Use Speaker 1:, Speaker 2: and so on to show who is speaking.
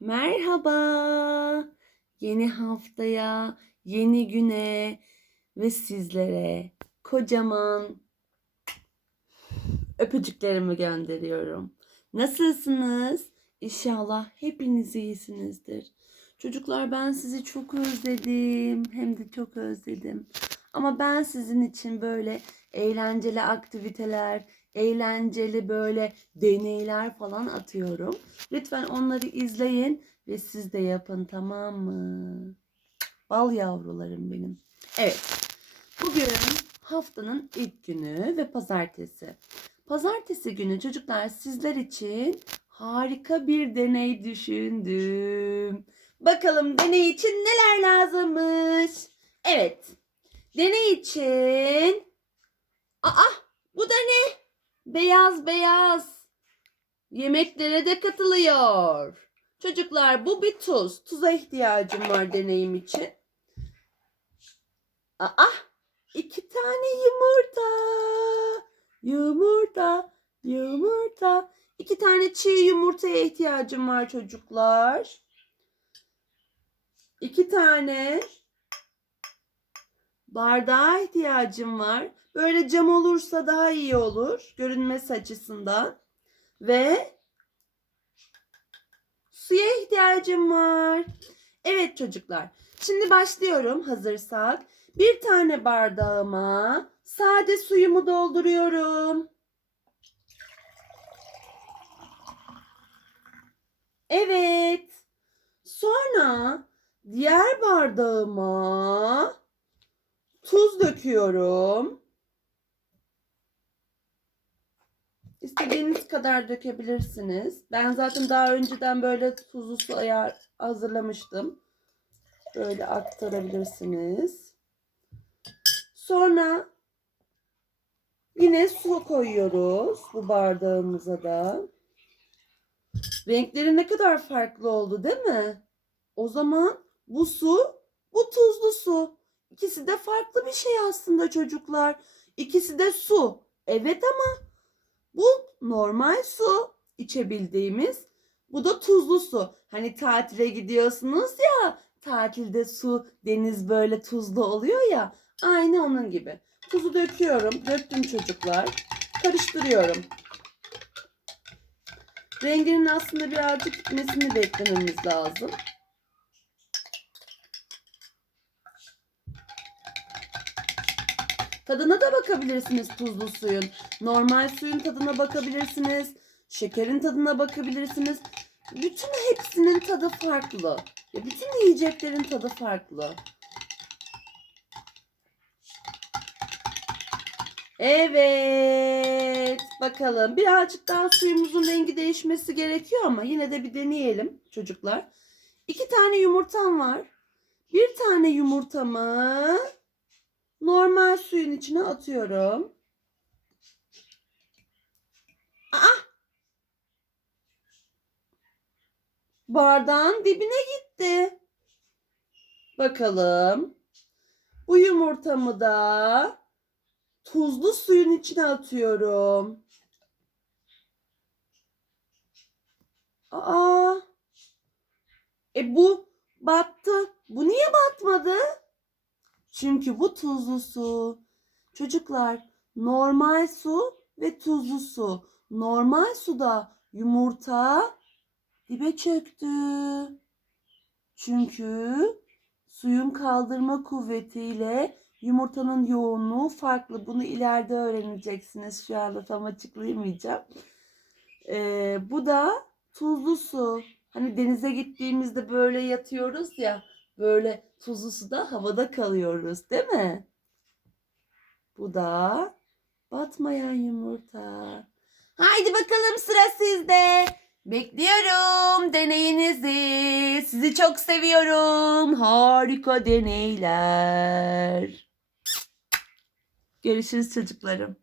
Speaker 1: Merhaba. Yeni haftaya, yeni güne ve sizlere kocaman öpücüklerimi gönderiyorum. Nasılsınız? İnşallah hepiniz iyisinizdir. Çocuklar ben sizi çok özledim. Hem de çok özledim. Ama ben sizin için böyle eğlenceli aktiviteler, eğlenceli böyle deneyler falan atıyorum. Lütfen onları izleyin ve siz de yapın tamam mı? Bal yavrularım benim. Evet. Bugün haftanın ilk günü ve pazartesi. Pazartesi günü çocuklar sizler için harika bir deney düşündüm. Bakalım deney için neler lazımmış? Evet. Deney için Aa bu da ne? Beyaz beyaz. Yemeklere de katılıyor. Çocuklar bu bir tuz. Tuza ihtiyacım var deneyim için. Aa iki tane yumurta. Yumurta, yumurta. İki tane çiğ yumurtaya ihtiyacım var çocuklar. İki tane bardağa ihtiyacım var. Böyle cam olursa daha iyi olur görünmesi açısından. Ve suya ihtiyacım var. Evet çocuklar. Şimdi başlıyorum hazırsak. Bir tane bardağıma sade suyumu dolduruyorum. Evet. Sonra diğer bardağıma tuz döküyorum. İstediğiniz kadar dökebilirsiniz. Ben zaten daha önceden böyle tuzlu su ayar hazırlamıştım. Böyle aktarabilirsiniz. Sonra yine su koyuyoruz bu bardağımıza da. Renkleri ne kadar farklı oldu değil mi? O zaman bu su, bu tuzlu su. İkisi de farklı bir şey aslında çocuklar. İkisi de su. Evet ama bu normal su içebildiğimiz. Bu da tuzlu su. Hani tatile gidiyorsunuz ya. Tatilde su, deniz böyle tuzlu oluyor ya. Aynı onun gibi. Tuzu döküyorum. Döktüm çocuklar. Karıştırıyorum. Renginin aslında birazcık gitmesini beklememiz lazım. Tadına da bakabilirsiniz tuzlu suyun. Normal suyun tadına bakabilirsiniz. Şekerin tadına bakabilirsiniz. Bütün hepsinin tadı farklı. Ya bütün yiyeceklerin tadı farklı. Evet. Bakalım. Birazcık daha suyumuzun rengi değişmesi gerekiyor ama yine de bir deneyelim çocuklar. İki tane yumurtam var. Bir tane yumurtamı normal suyun içine atıyorum. Aa! Bardağın dibine gitti. Bakalım. Bu yumurtamı da tuzlu suyun içine atıyorum. Aa! E bu battı. Bu niye batmadı? Çünkü bu tuzlu su. Çocuklar normal su ve tuzlu su. Normal suda yumurta dibe çöktü. Çünkü suyun kaldırma kuvvetiyle yumurtanın yoğunluğu farklı. Bunu ileride öğreneceksiniz. Şu anda tam açıklayamayacağım. Ee, bu da tuzlu su. Hani denize gittiğimizde böyle yatıyoruz ya. Böyle tuzlu suda havada kalıyoruz değil mi? Bu da batmayan yumurta. Haydi bakalım sıra sizde. Bekliyorum deneyinizi. Sizi çok seviyorum. Harika deneyler. Görüşürüz çocuklarım.